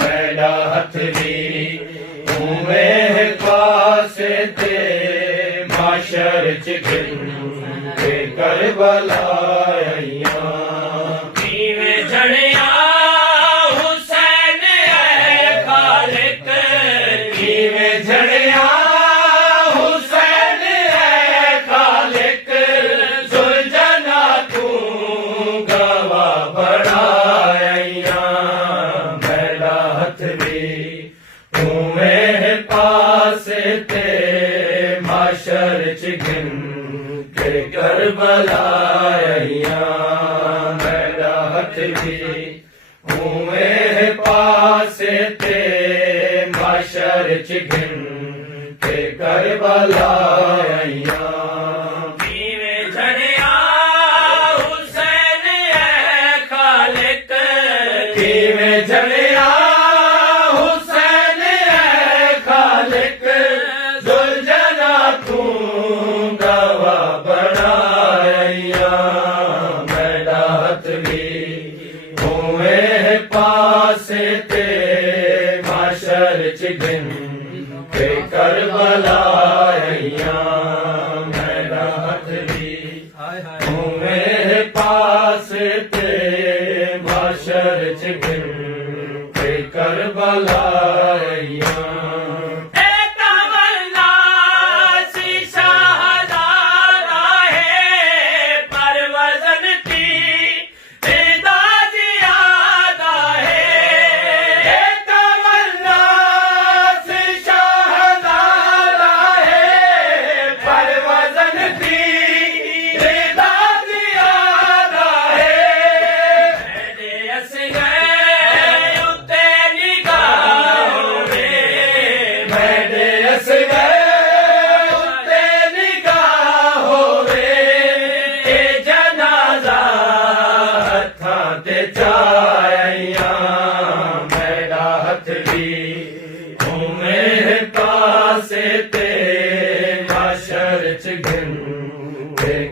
मैडा हथरी उमे पासे ते माशर च गिनके करबला नीवे झड़िया हुसैन है खालिक नीवे झड़िया हुसैन है खालिक सुलझना तू गवा बढ़ाया मैडा हथरी उमे पासे ते माशर च गिनके करबला मैडा हथरी उमे पासे ते माशर च गिनके करबला नीवे झड़िया हुसैन है खालिक कीवे झड़िया हुसैन है खालिक सुलझना तू गवा बढ़ाया मैडा हथरी उमे पासे ते माशर च गिनके करबला मैडा हथरी उमे पासे ते माशर च गिनके करबला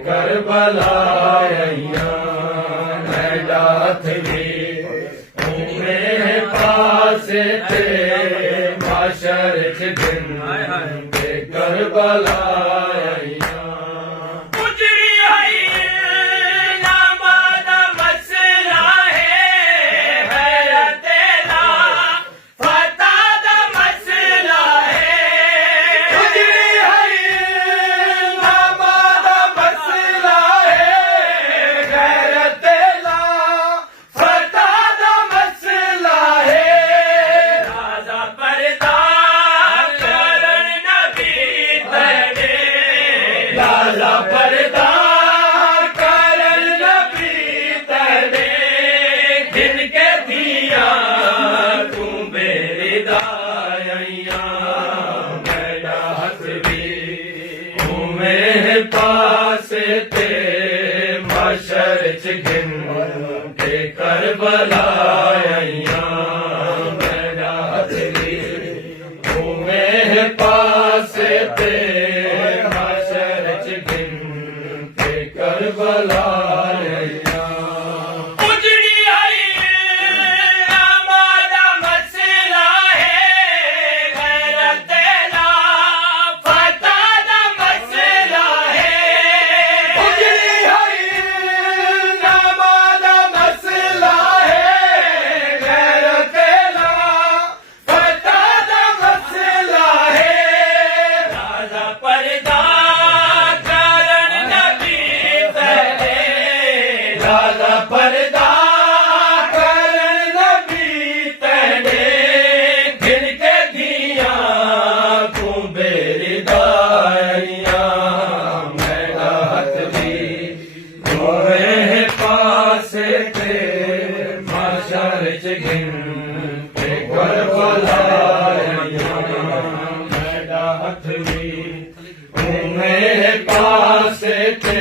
करबला मैडा हथरी उमे पासे ते माशर च गिनके करबला पासे ते माशर च गिनके करबला मैडा हथरी उमे पासे ते माशर च गिनके करबला पासे ते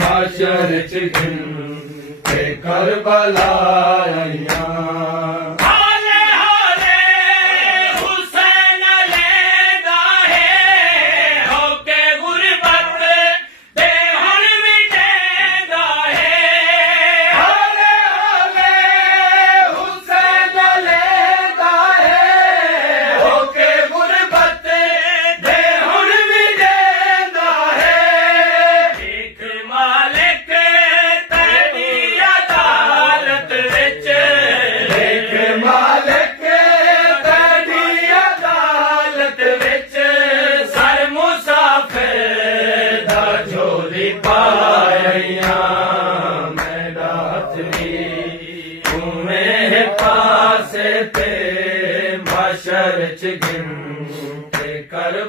माशर च गिनके करबला पासे ते माशर च गिन ते कर